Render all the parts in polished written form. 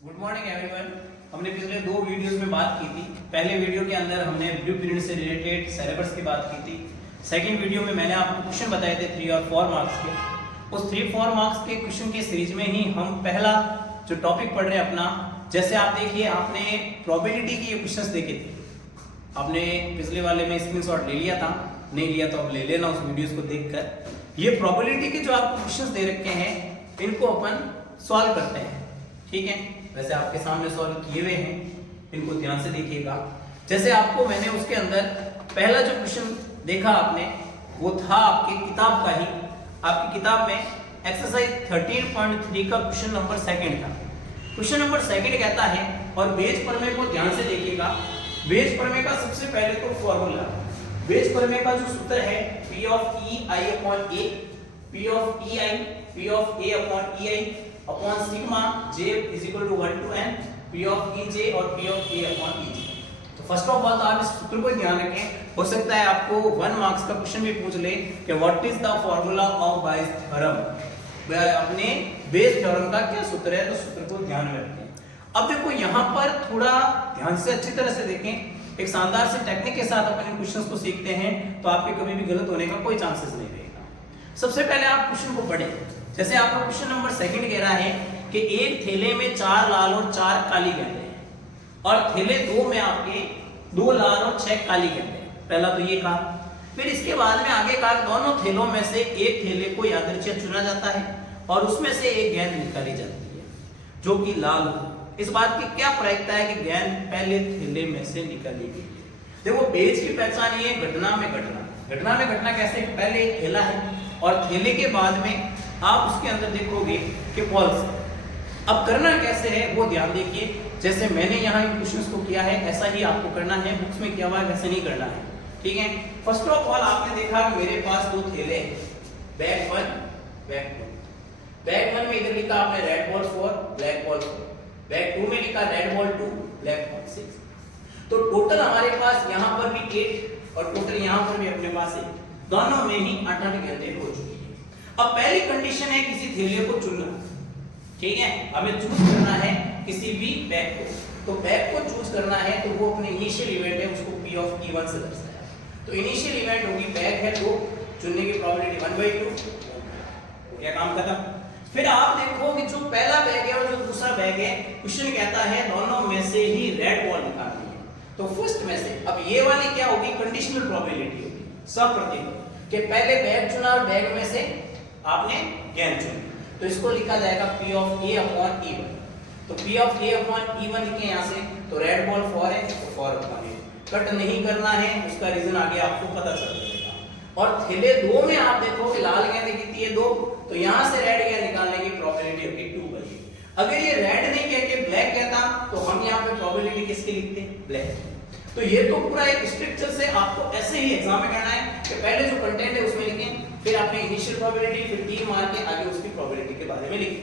Good morning everyone. हमने पिछले दो वीडियोस में बात की थी। पहले वीडियो के अंदर हमने ब्लूप्रिंट से रिलेटेड सिलेबस की बात की थी। सेकंड वीडियो में मैंने आपको क्वेश्चन बताए थे 3 और 4 मार्क्स के। उस 3-4 मार्क्स के क्वेश्चन की सीरीज में ही हम पहला जो टॉपिक पढ़ रहे हैं अपना, जैसे आप देखिए आपने प्रोबेबिलिटी के क्वेश्चन देखे थे। आपने पिछले वाले में स्क्रीनशॉट ले लिया था, नहीं लिया तो अब ले लेना उस वीडियोस को देखकर। ये प्रोबेबिलिटी के जो आपको क्वेश्चंस दे रखे हैं इनको अपन सॉल्व करते हैं, ठीक है। वैसे आपके सामने सॉल्व किए हुए हैं, इनको ध्यान से देखिएगा। जैसे आपको मैंने उसके अंदर पहला जो क्वेश्चन देखा आपने वो था आपकी किताब का ही। आपकी किताब में एक्सरसाइज 13.3 का क्वेश्चन नंबर 2 था। क्वेश्चन नंबर 2 कहता है, और बेस प्रमेय को ध्यान से देखिएगा। बेस प्रमेय का सबसे पहले तो फॉर्मूला, बेस प्रमेय का जो सूत्र है P of EI upon A, P of EI, P of A upon EI upon sigma j is equal to 1 to n P of EJ और P of A upon EJ। तो first of all तो आप इस सूत्र को ध्यान रखें। हो सकता है आपको 1 मार्क्स का क्वेश्चन भी पूछ ले कि what is the formula of bias theorem, अपने बेस थ्योरम का क्या सूत्र है, तो सूत्र को ध्यान में रखें। अब देखो यहाँ पर थोड़ा ध्यान से अच्छी तरह से देखें। एक शानदार से टेक्निक के साथ अपन क्वेश्चंस को सीखते हैं तो आपके कभी भी गलत होने का कोई चांसेस नहीं रहेगा। सबसे पहले आप क्वेश्चन को पढ़ें। जैसे आपका क्वेश्चन नंबर 2 कह रहा है कि एक थैले में 4 लाल और 4 काली गेंदें हैं, और थैले 2 में आपके 2 लाल और 6 काली गेंदें हैं। पहला तो ये कहा। फिर इसके बाद में आगे कहा दोनों थैलों में से एक थैले को यादृच्छिक चुना जाता है और उसमें से एक गेंद निकाली जाती है जो कि लाल हो। इस बात की क्या प्रायिकता है कि गेंद पहले थैले में से निकाली गई है। देखो पेज की पहचान ये घटना में घटना कैसे, पहले एक थैला है और थैले के बाद में आप उसके अंदर देखोगे कि बॉल्स। अब करना कैसे है वो ध्यान देखिए। जैसे मैंने यहाँ इन क्वेश्चंस को किया है ऐसा ही आपको करना है, बुक्स में किया हुआ है वैसे नहीं करना है, ठीक है। फर्स्ट ऑफ ऑल आपने देखा कि मेरे पास 2 थैले हैं, बैग 1 बैग 2। बैग 1 में इधर लिखा आपने red ball 4 black ball 4, bag 2 में लिखा रेड बॉल 2 ब्लैक बॉल 6। तो टोटल हमारे पास यहाँ पर भी 8 और टोटल यहाँ पर भी अपने पास 1, दोनों में ही 8 गेंदें हो चुकी है। अब पहली कंडीशन है किसी थैले को चुनना, ठीक है। हमें चूज करना है किसी भी बैग को, तो बैग को चूज करना है तो वो अपने इनिशियल इवेंट है उसको P of E1 से दर्शाया। तो इनिशियल इवेंट होगी बैग है 2, चुनने की प्रोबेबिलिटी 1/2, क्या काम खत्म। फिर आप देखो कि जो पहला बैग है और जो दूसरा बैग है, क्वेश्चन कहता है दोनों में से ही रेड बॉल निकालनी है। तो फर्स्ट में से अब ये वाली क्या होगी, कंडीशनल प्रोबेबिलिटी होगी, सप्रतिबंध के पहले बैग चुना और बैग में से आपने गेंद चुनी, तो इसको लिखा जाएगा P of A upon E1। तो P of A upon E1 लिखे यहाँ से, तो रेड बॉल 4 है तो 4 upon A। कट नहीं करना है, उसका रीजन आगे आपको पता चल जाएगा। और थैले 2 में आप देखो कि लाल गेंद कितनी है 2, तो यहाँ से रेड गेंद निकालने की प्रोबेबिलिटी होगी 2/8। अगर ये रेड नहीं कह के ब्लैक कहता तो हम यहाँ पे प्रोबेबिलिटी किसकी लिखते हैं, ब्लैक। तो ये तो पूरा एक स्ट्रक्चर से आपको ऐसे ही एग्जाम में करना है कि पहले जो कंटेंट है उसमें लिखें, फिर आपने इनिशियल प्रोबेबिलिटी, फिर तीर मार के आगे उसकी प्रोबेबिलिटी के बारे में लिखें।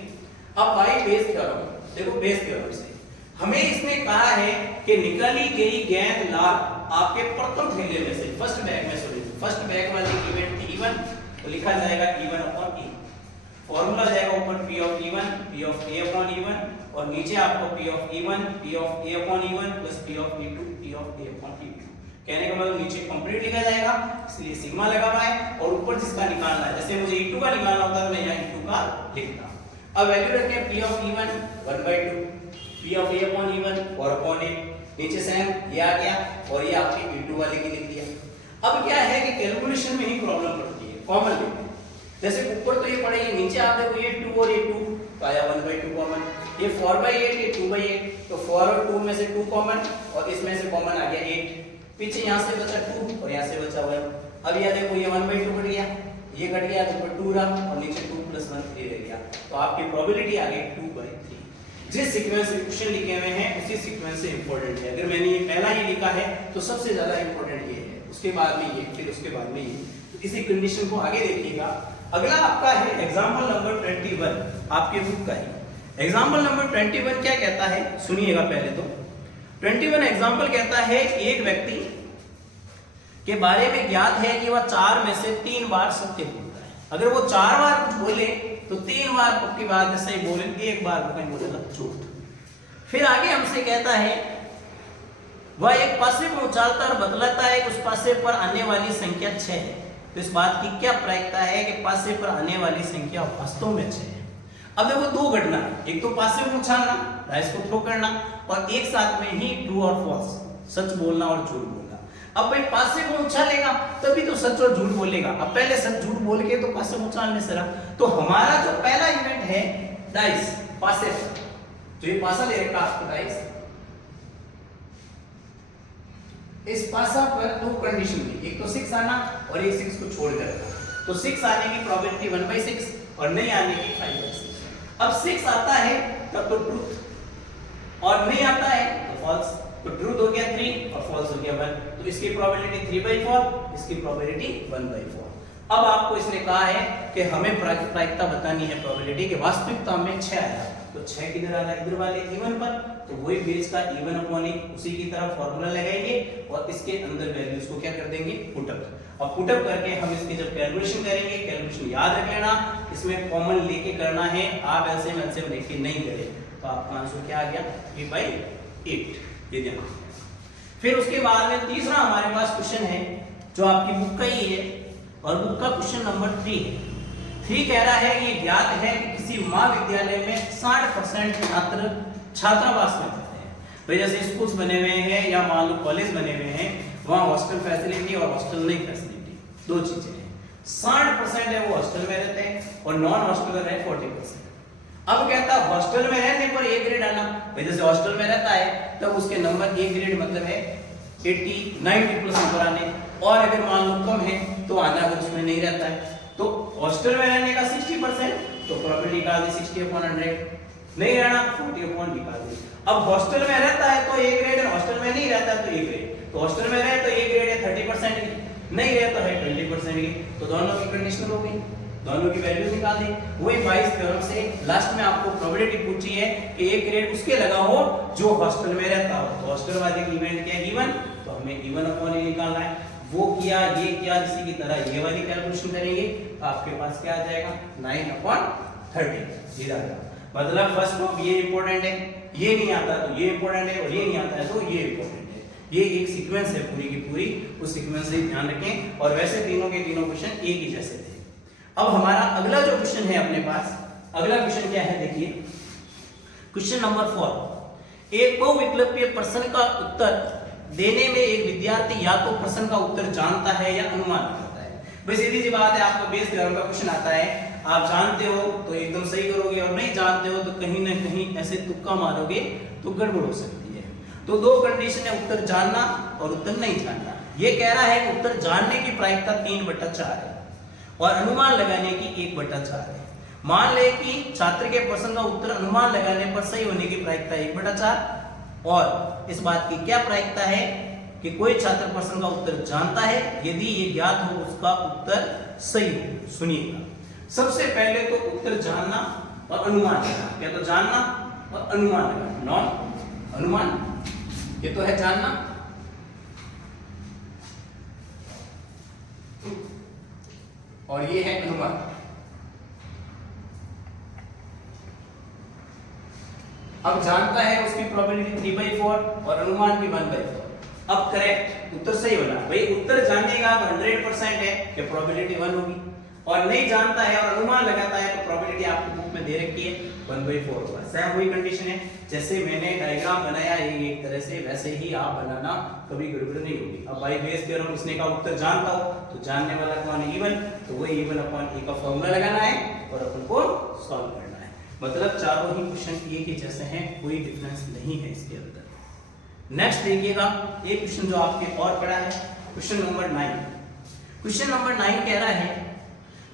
अब बाय बेस थ्योरम, देखो बेस थ्योरम से हमें इसने कहा है कि निकाली गई गेंद लाल आपके प्रथम थैले में से, फर्स्ट बैग में, सॉरी फर्स्ट बैग वाली इवेंट थी E1, तो लिखा जाएगा E1 upon E। फॉर्मूला जाएगा ऊपर P of E1 P of A upon E1, और नीचे आपको P of E1 P of A upon E1 plus P of E2 P of A upon E2। कहने का मतलब नीचे कंप्लीट लिखा जाएगा, इसलिए सिग्मा लगा हुआ है, और ऊपर जिसका निकालना है, जैसे मुझे E2 का निकालना होता है तो मैं यहाँ E2 का लिखता। अब वैल्यू रखें P of E1 1/2, P of A upon E1 4 upon 8, नीचे सेम ये आ गया और ये आपकी E2 वाले की लिख दिया। अब क्या है कि कैलकुलेशन में ही प्रॉब्लम पड़ती है, कॉमन लेते हैं। जैसे ऊपर तो ये पड़ेगी, नीचे आप देखो ये 2 और ये 2 तो आया 1/2 कॉमन, ये 4/8 ये 2/8, तो 4 और 2 में से 2 कॉमन और इसमें से कॉमन आ गया 8, पीछे यहाँ से बचा 2 और यहाँ से बचा 1। अब ये देखो ये 1/2 कट गया, ये कट गया तो ऊपर 2 रहा और नीचे 2 + 1 3 रह गया, तो आपकी प्रोबेबिलिटी आ गई 2/3। जिस सीक्वेंस से क्वेश्चन लिखे हुए हैं उसी सीक्वेंस से इंपॉर्टेंट है। अगर मैंने ये पहला ही लिखा है तो सबसे ज्यादा इंपॉर्टेंट ये है, उसके बाद में ये, फिर उसके बाद में ये, तो इसी कंडीशन को आगे देखिएगा। अगला आपका है एग्जांपल नंबर 21, आपके बुक का ही एग्जांपल नंबर 21 क्या कहता है, सुनिएगा पहले तो। 21 एग्जांपल कहता है एक व्यक्ति के बारे में ज्ञात है कि वह 4 में से 3 बार सत्य बोलता है। अगर वो 4 बार कुछ बोले तो 3 बार पक्की बात है सही बोले, 1 बार वो कहीं बोलेगा झूठ। फिर आगे हमसे कहता है वह एक पासे पर उछालता और बतलाता है कि उस पासे पर आने वाली संख्या 6 है। तो इस बात की क्या प्रायिकता है कि पासे पर आने वाली संख्या वास्तव में 6 है। अब देखो दो घटना, एक तो पासे में उछालना, डाइस को थ्रो करना, और एक साथ में ही ट्रू और फॉल्स, सच बोलना और झूठ बोलना। अब भाई पासे को उछालेगा तभी तो सच और झूठ बोलेगा। अब पहले सच झूठ बोल के तो पासे को उछालने से रहा। तो हमारा जो पहला इवेंट है डाइस पासे पर, तो ये पासा ले रखा आपको डाइस, इस पासा पर दो कंडीशन थी, एक तो 6 आना और एक 6 को छोड़कर। तो 6 आने की प्रोबेबिलिटी 1/6 और नहीं आने की 5/6। अब 6 आता है तब तो ट्रूथ और नहीं आता है तो फॉल्स। तो ट्रूथ हो गया 3 और फॉल्स हो गया 1। तो इसकी प्रोबेबिलिटी 3/4, इसकी प्रोबेबिलिटी 1/4। अब आपको इसने कहा है कि हमें प्रायिकता बतानी है प्रोबेबिलिटी के वास्तविकता में 6 आया। तो 6 किधर आ रहा है, इधर वाले इवन पर, तो वही बेस का इवन अपॉन एक उसी की तरह फॉर्मूला लगाएंगे और इसके अंदर वैल्यूज को क्या कर देंगे, पुटअप। अब पुटअप करके हम इसकी जब कैलकुलेशन करेंगे, कैलकुलेशन याद रख लेना, इसमें कॉमन लेके करना है, आप एलसीएम लेके नहीं करें। तो आपका आंसर क्या आ गया, 3/8, ये ध्यान। फिर उसके बाद में तीसरा हमारे पास क्वेश्चन है जो आपकी बुक का ही है और बुक का क्वेश्चन नंबर 3 है। 3 कह रहा है ये ज्ञात है कि किसी महाविद्यालय में 60% छात्र छात्रावास में रहते हैं। भाई जैसे स्कूल्स बने हुए हैं या मान लो कॉलेज बने हुए हैं, वहां हॉस्टल फैसिलिटी और हॉस्टल नहीं फैसिलिटी, दो चीजें हैं। 60% है वो हॉस्टल में रहते हैं और नॉन हॉस्टलर है 40%। अब कहता है हॉस्टल में रहने पर ए ग्रेड आना। भाई जैसे हॉस्टल में रहता है तब उसके नंबर ए ग्रेड मतलब है 80 90 प्लस नंबर आने, और अगर मान लो कम है तो आना, अगर उसमें नहीं रहता है तो हॉस्टल में रहने का 60%, तो प्रोबेबिलिटी निकाल दी 60/100, नहीं रहना 40/, निकाल दी। अब हॉस्टल में रहता है तो ए ग्रेड है, हॉस्टल में नहीं रहता तो ए ग्रेड, तो हॉस्टल में रहे तो ए ग्रेड है 30% की, नहीं रहे तो है 20% की। तो दोनों की कंडीशन हो गई, दोनों की वैल्यू निकाल दी। वही 22 थ्योरम से लास्ट में आपको प्रोबेबिलिटी पूछी है कि ए ग्रेड उसके लगा हो जो हॉस्टल में रहता हो। तो हॉस्टल वाले की इवेंट क्या है, गिवन, तो हमें गिवन अपॉन ए निकालना है। वो किया, ये किया, इसी की तरह ये वाली कैलकुलेशन करेंगे तो आपके पास क्या आ जाएगा, 9/30 जीरा। मतलब फर्स्ट ग्रुप ये इंपॉर्टेंट है, ये नहीं आता तो ये इंपॉर्टेंट है, और ये नहीं आता है तो ये इंपॉर्टेंट है। ये एक सीक्वेंस है पूरी की पूरी, उस सीक्वेंस से ध्यान रखें। और वैसे तीनों के तीनों क्वेश्चन एक ही जैसे थे। अब हमारा अगला जो क्वेश्चन है अपने पास, अगला क्वेश्चन क्या है, देखिए क्वेश्चन नंबर 4। एक बहुविकल्पीय प्रश्न का उत्तर देने में एक विद्यार्थी या तो प्रश्न का उत्तर जानता है या अनुमान लगाता है। बस सीधी सी बात है, आपका बेस थ्योरम का क्वेश्चन आता है, आप जानते हो तो एकदम सही करोगे और नहीं जानते हो तो कहीं ना कहीं ऐसे तुक्का मारोगे तो गड़बड़ हो सकती है। तो दो कंडीशन है, उत्तर जानना और उत्तर नहीं जानना। ये कह रहा है उत्तर जानने की प्रायिकता 3/4 है और अनुमान लगाने की 1/4 है। मान ले कि छात्र के प्रश्न का उत्तर अनुमान लगाने पर सही होने की प्रायिकता 1/4, और इस बात की क्या प्रायिकता है कि कोई छात्र प्रश्न का उत्तर जानता है यदि ये ज्ञात हो उसका उत्तर सही हो। सुनिएगा, सबसे पहले तो उत्तर जानना और अनुमान लगाना। क्या तो जानना और अनुमान लगाना, नॉन अनुमान, ये तो है जानना और ये है अनुमान। अब जानता है उसकी प्रोबेबिलिटी 3/4 और अनुमान की 1/4। अब करेक्ट उत्तर सही होना, भाई उत्तर जानने का 100% है कि प्रोबेबिलिटी 1 होगी, और नहीं जानता है और अनुमान लगाता है तो प्रोबेबिलिटी आपको बुक में दे रखी है 1/4 होगा। सेम वही कंडीशन है, जैसे मैंने डायग्राम बनाया है एक तरह से, वैसे ही आप बनाना, कभी गड़बड़ नहीं होगी। अब बाई बेस थ्योरम इसने का उत्तर जानता हो तो जानने वाला कौन है, इवन, तो वही इवन अपॉन ए का फॉर्मूला लगाना है और अपन को सॉल्व करना है। मतलब चारों ही क्वेश्चन एक ही जैसे हैं, कोई डिफरेंस नहीं है इसके अंदर। नेक्स्ट देखिएगा, एक क्वेश्चन जो आपके और पड़ा है, क्वेश्चन नंबर 9। क्वेश्चन नंबर 9 कह रहा है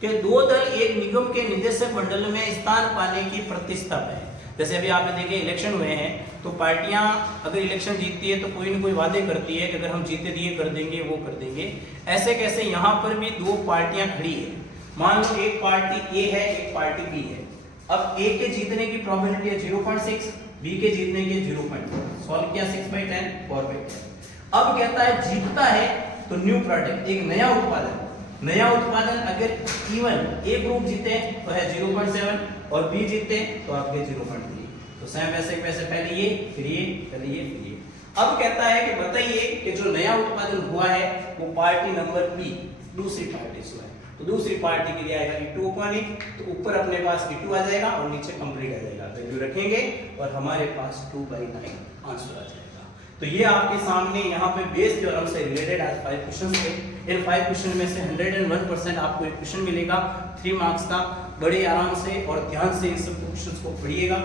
कि दो दल एक निगम के निदेशक मंडल में स्थान पाने की प्रतिस्पर्धा है। जैसे अभी आपने देखे इलेक्शन हुए हैं तो पार्टियां अगर इलेक्शन जीतती है तो कोई ना कोई वादे करती है कि अगर हम जीते दिए कर देंगे, वो कर देंगे। ऐसे कैसे यहाँ पर भी दो पार्टियां खड़ी है। मान लो एक पार्टी ए है, एक पार्टी बी है। अब ए के जीतने की प्रोबेबिलिटी है 0.6, बी के जीतने की 0.4। सॉल्व किया 6/10, 4/10। अब कहता है जीतता है तो न्यू प्रोडक्ट, एक नया उत्पादन। नया उत्पादन अगर इवन ए ग्रुप जीते तो है 0.7 और बी जीते तो आपके 0.3। तो सेम वैसे पहले ये फिर ये फिर ये फिर ये। अब कहता है कि बताइए कि जो नया उत्पादन हुआ है वो पार्टी नंबर P दूसरी पार्टी से है, तो दूसरी पार्टी के लिए आएगा E2/8, तो ऊपर अपने पास E2 आ जाएगा और नीचे कंप्लीट आ जाएगा, वैल्यू रखेंगे और हमारे पास 2/9 आंसर आ जाएगा। तो ये आपके सामने यहाँ पे बेस थ्योरम से रिलेटेड आज 5 क्वेश्चन थे। इन 5 क्वेश्चन में से 101% आपको एक क्वेश्चन मिलेगा 3 मार्क्स का। बड़े आराम से और ध्यान से इन सब क्वेश्चंस को पढ़िएगा।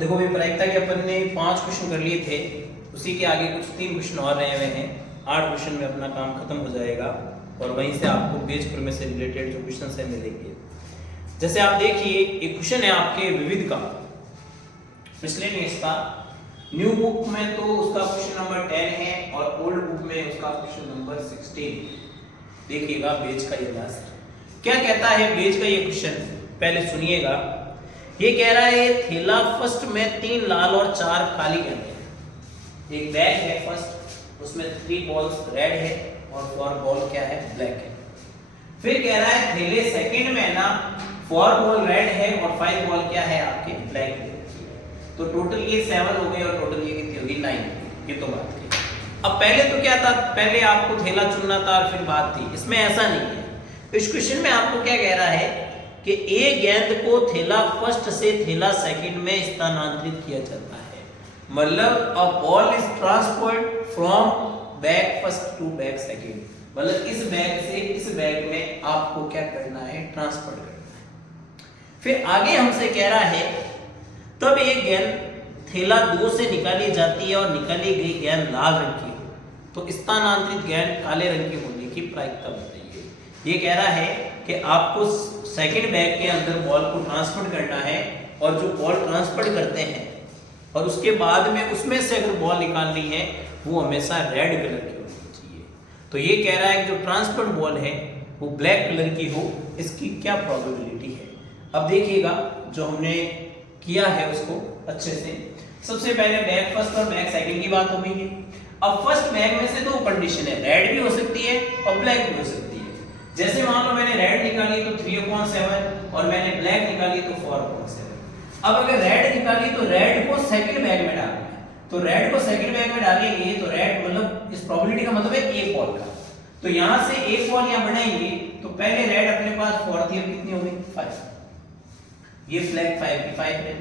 देखो भाई प्रायिकता के अपन ने 5 क्वेश्चन कर लिए थे, उसी के आगे कुछ 3 क्वेश्चन और रहे हुए हैं। 8 क्वेश्चन में अपना काम खत्म हो जाएगा और वहीं से आपको पेज पर में से रिलेटेड जो क्वेश्चन है मिलेंगे। जैसे आप देखिए एक क्वेश्चन है आपके विविध का, मिसलेनियस का। न्यू बुक में तो उसका क्वेश्चन नंबर 10 है और ओल्ड बुक में उसका क्वेश्चन नंबर 16। देखिएगा पेज का ये लास्ट क्या कहता है। पेज का ये क्वेश्चन पहले सुनिएगा। ये कह रहा है थैला फर्स्ट में 3 लाल और 4 काली गेंदें। एक बैग है फर्स्ट, उसमें 3 बॉल्स रेड है और 4 बॉल क्या है ब्लैक है। फिर कह रहा है थैले सेकंड में ना 4 बॉल रेड है और 5 बॉल क्या है आपके ब्लैक है। तो टोटल ये 7 हो गए और टोटल ये कितनी होगी 9। ये तो बात की। अब पहले तो क्या था, पहले आपको थैला चुनना था और फिर बात थी। इसमें ऐसा नहीं है। इस क्वेश्चन में आपको क्या कह रहा है कि ए गेंद को थैला फर्स्ट से थैला सेकंड में स्थानांतरित किया जाता है। मतलब a ball is transferred from bag first to bag second, मतलब इस बैग से इस बैग में आपको क्या करना है, ट्रांसफर करना है। फिर आगे हमसे कह रहा है तब एक गेंद थैला 2 से निकाली जाती है और निकाली गई गेंद लाल रंग की हो, तो स्थानांतरित गेंद काले रंग की होने की प्रायिकता बताइए। ये कह रहा है कि आपको सेकंड बैग के अंदर बॉल को ट्रांसफर करना है और जो बॉल ट्रांसफर करते हैं और उसके बाद में उसमें से अगर बॉल निकालनी है वो हमेशा रेड कलर की होनी चाहिए। तो ये कह रहा है कि जो ट्रांसफर्ड बॉल है वो ब्लैक कलर की हो, इसकी क्या प्रोबेबिलिटी है। अब देखिएगा जो हमने किया है उसको अच्छे से। सबसे पहले बैग फर्स्ट और बैग सेकंड की बात होगी। अब फर्स्ट बैग में से 2 कंडीशन है, रेड भी हो सकती है और ब्लैक भी हो सकती है। जैसे मान लो मैंने रेड निकाली तो 3/7 और मैंने ब्लैक निकाली तो 4/7। अब अगर रेड निकाली तो रेड को सेकंड बैग में डालना है, तो रेड को सेकंड बैग में डालेंगे तो रेड मतलब इस प्रोबेबिलिटी का मतलब है एक बॉल का। तो यहां से एक बॉल यहां बनाएंगे तो पहले रेड अपने पास 4 थी, अब कितनी हो गई 5। ये ब्लैक 5 की 5 है।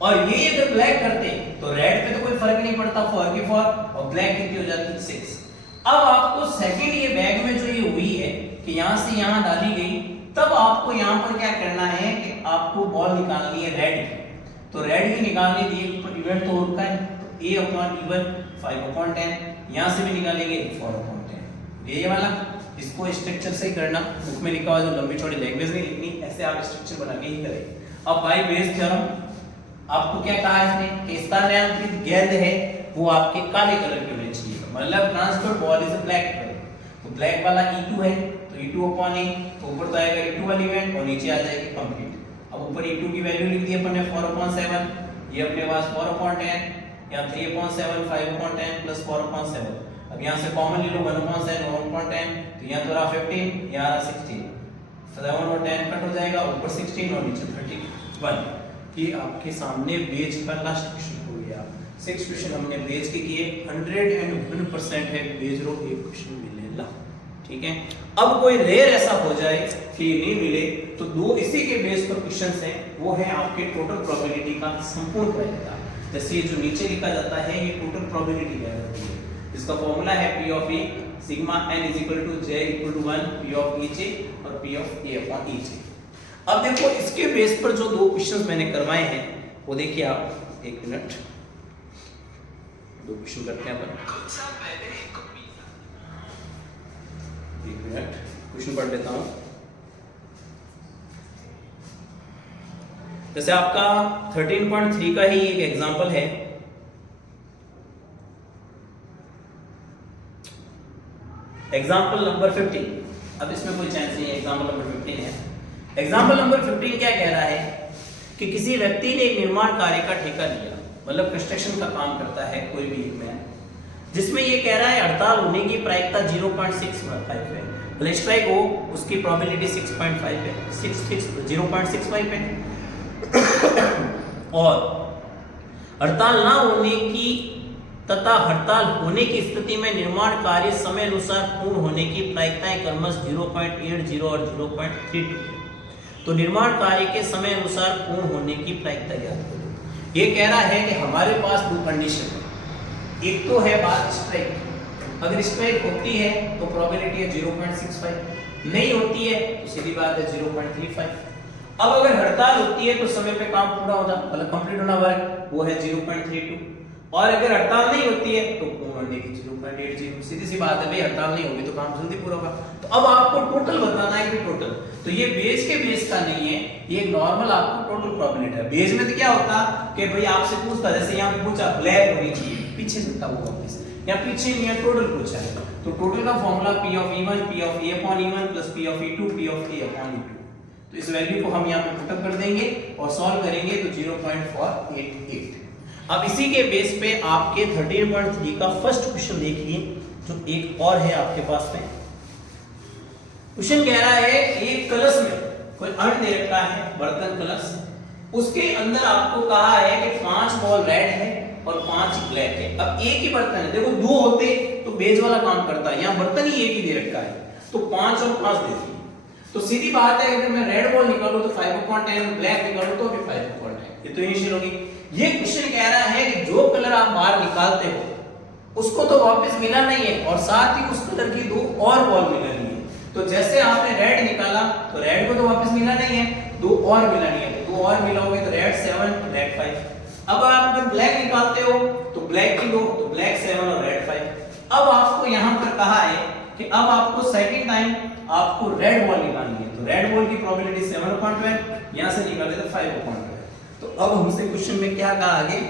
और ये अगर ब्लैक करते तो रेड पे तो कोई फर्क नहीं पड़ता, 4 की 4 और ब्लैक कितनी हो जाती 6। अब आपको सेकंड ये बैग में जो ये हुई है कि यहां से यहां डाली गई, तब आपको यहां पर क्या करना है कि आपको बॉल निकालनी है रेड की। तो रेड की निकालनी थी, इवेंट तो होता है तो A/E1 5/10, यहां से भी निकालेंगे 4/10। ये वाला इसको स्ट्रक्चर से ही करना, बुक में लिखा हुआ जो लंबी चौड़ी लैंग्वेज नहीं लिखनी, ऐसे आप स्ट्रक्चर बना के ही करें। अब बाय बेस थ्योरम आपको क्या कहा है इसने कि स्थानांतरित गेंद है वो आपके काले कलर की होनी चाहिए, मतलब transfer ball is black colour. तो ब्लैक वाला E2 है तो E2/8, तो ऊपर तो आएगा E2 वाली इवेंट और नीचे आ जाएगी कंप्लीट। अब ऊपर E2 की वैल्यू लिख दी अपन ने 4/7, ये अपने पास 4/10 या 3/7 5/10 प्लस 4/7। अब यहां से कॉमन ले लो 1/7 1/10, तो यहां तो रहा 15, यहां रहा 16, 7 और 10 कट हो जाएगा, ऊपर 16 और नीचे 31। ये आपके सामने बेज का लास्ट क्वेश्चन हो गया। 6 क्वेश्चन हमने बेज के किए, 101% है बेज रो एक क्वेश्चन मिलेगा, ठीक है। अब कोई रेयर ऐसा हो जाए कि नहीं मिले तो 2 इसी के बेस पर क्वेश्चंस हैं, वो है आपके टोटल प्रोबेबिलिटी का संपूर्ण प्रायिकता। जैसे ये जो नीचे लिखा जाता है ये टोटल प्रोबेबिलिटी कहलाती है। इसका फॉर्मूला है P of A sigma n = J = 1 P of EJ और P of A/EJ। अब देखो इसके बेस पर जो 2 क्वेश्चंस मैंने करवाए हैं वो देखिए आप, एक मिनट 2 क्वेश्चन करते हैं अपन। एक मिनट क्वेश्चन पढ़ लेता हूं। जैसे आपका 13.3 का ही एक एग्जांपल है। एग्जांपल नंबर 15, अब इसमें कोई चांस नहीं है, एग्जांपल नंबर 15 है। एग्जाम्पल नंबर 15 क्या कह रहा है कि किसी व्यक्ति ने एक निर्माण कार्य का ठेका लिया, मतलब कंस्ट्रक्शन का काम करता है कोई भी एक मैन, जिसमें ये कह रहा है हड़ताल होने की प्रायिकता 0.65 है, भले स्ट्राइक हो उसकी प्रोबेबिलिटी 6.5 है, 0.65 है। और हड़ताल ना होने की तथा हड़ताल होने की स्थिति में निर्माण कार्य समय अनुसार पूर्ण होने की प्रायिकताएं क्रमश 0.80 और 0.32। तो निर्माण कार्य के समय अनुसार पूर्ण होने की प्रायिकता ज्ञात करो। ये कह रहा है कि हमारे पास दो कंडीशन है, एक तो है बात स्ट्राइक, अगर स्ट्राइक होती है तो प्रोबेबिलिटी है 0.65, नहीं होती है तो सीधी बात है 0.35। अब अगर हड़ताल होती है तो समय पे काम पूरा होता मतलब कंप्लीट होना वर्क, वो है 0.32, और अगर हड़ताल नहीं होती है तो पूर्ण होने की 0.80। सीधी सी बात है भाई, हड़ताल नहीं होगी तो काम जल्दी पूरा होगा। तो अब आपको टोटल बताना है कि टोटल, तो ये बेस के बेस का नहीं है, ये एक नॉर्मल आपको टोटल प्रोबेबिलिटी है। बेस में तो क्या होता कि भाई आपसे पूछता, जैसे यहाँ पे पूछा ब्लैक होनी चाहिए, पीछे से था वो वापस, या पीछे नहीं है, टोटल पूछा है, तो टोटल का formula P of E1 P of E upon E1 plus P of E2 P of E upon E2। तो इस वैल्यू को हम यहाँ पे पुटअप कर देंगे और सॉल्व करेंगे तो 0.488। अब इसी के बेस पे आपके 13.3 का फर्स्ट क्वेश्चन देखिए, जो एक और है आपके पास में। क्वेश्चन कह रहा है एक कलश में कोई अन्न दे रखा है, बर्तन कलश, उसके अंदर आपको कहा है कि 5 बॉल रेड है और 5 ब्लैक है। अब एक ही बर्तन है, देखो दो होते तो बेज वाला काम करता है, यहाँ बर्तन ही एक ही दे रखा है तो 5 और 5 देती है। तो सीधी बात है, अगर मैं रेड बॉल निकालूं तो 5/10, ब्लैक निकालूं तो भी 5/10, ये तो इनिशियल होगी। ये क्वेश्चन कह रहा है कि जो कलर आप बाहर निकालते हो उसको तो वापस मिला नहीं है, और साथ ही उस कलर की दो और बॉल मिला नहीं है। तो जैसे आपने रेड निकाला तो रेड को तो वापस मिला नहीं है, दो और मिला नहीं है, तो दो और मिलाओगे तो रेड 7 ब्लैक 5। अब आप अगर ब्लैक निकालते हो तो ब्लैक की दो, तो ब्लैक 7 और रेड 5। अब आपको यहाँ पर कहा है कि अब आपको सेकंड टाइम आपको रेड बॉल निकालनी है, तो रेड बॉल की प्रोबेबिलिटी 7/12, यहां से निकाले तो 5/12। तो अब हमसे क्वेश्चन में क्या कहा आगे,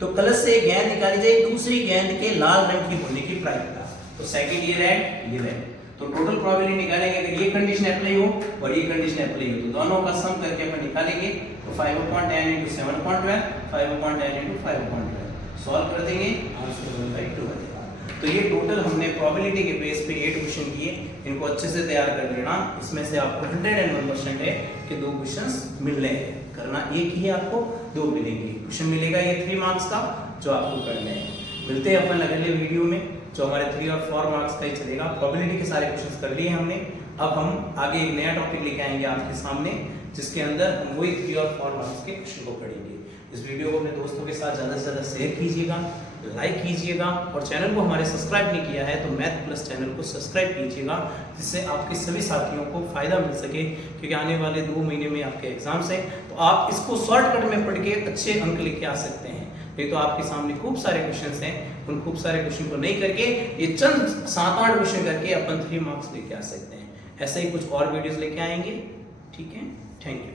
तो कलश से गेंद निकाली जाए, दूसरी गेंद के लाल रंग की होने की प्रायिकता। तो सेकंड ये रेड, तो टोटल प्रोबेबिलिटी निकालेंगे, अगर ये कंडीशन अप्लाई हो और ये कंडीशन अप्लाई हो तो दोनों का सम करके अपन निकालेंगे, तो 5/10 × 7/12, 5/10 × 5/12 सॉल्व कर देंगे, आंसर 1/2 आ जाएगा। तो ये टोटल हमने प्रोबेबिलिटी के बेस पे 8 क्वेश्चन किए, इनको अच्छे से तैयार कर लेना। इसमें से आपको 101% है कि 2 क्वेश्चंस मिलने हैं, करना एक ही है, आपको 2 मिलेंगे। क्वेश्चन मिलेगा ये 3 मार्क्स का जो आपको करने हैं। मिलते हैं अपन अगले वीडियो में, जो हमारे 3 और 4 मार्क्स का ही चलेगा। प्रोबेबिलिटी के सारे क्वेश्चंस कर लिए हमने, अब हम आगे एक नया टॉपिक लेके आएंगे आपके सामने, जिसके अंदर हम वही 3 और 4 मार्क्स के क्वेश्चन को पढ़ेंगे। इस वीडियो को अपने दोस्तों के साथ ज़्यादा से ज़्यादा शेयर कीजिएगा, लाइक कीजिएगा, और चैनल को हमारे सब्सक्राइब नहीं किया है तो मैथ प्लस चैनल को सब्सक्राइब कीजिएगा, जिससे आपके सभी साथियों को फायदा मिल सके, क्योंकि आने वाले 2 महीने में आपके एग्जाम्स हैं, तो आप इसको शॉर्टकट में पढ़ के अच्छे अंक लेके आ सकते हैं। नहीं तो आपके सामने खूब सारे क्वेश्चंस हैं, उन खूब सारे क्वेश्चन को नहीं करके ये चंद 7-8 क्वेश्चन करके अपन 3 मार्क्स लेके आ सकते हैं। ऐसे ही कुछ और वीडियोस लेके आएंगे, ठीक है, थैंक यू।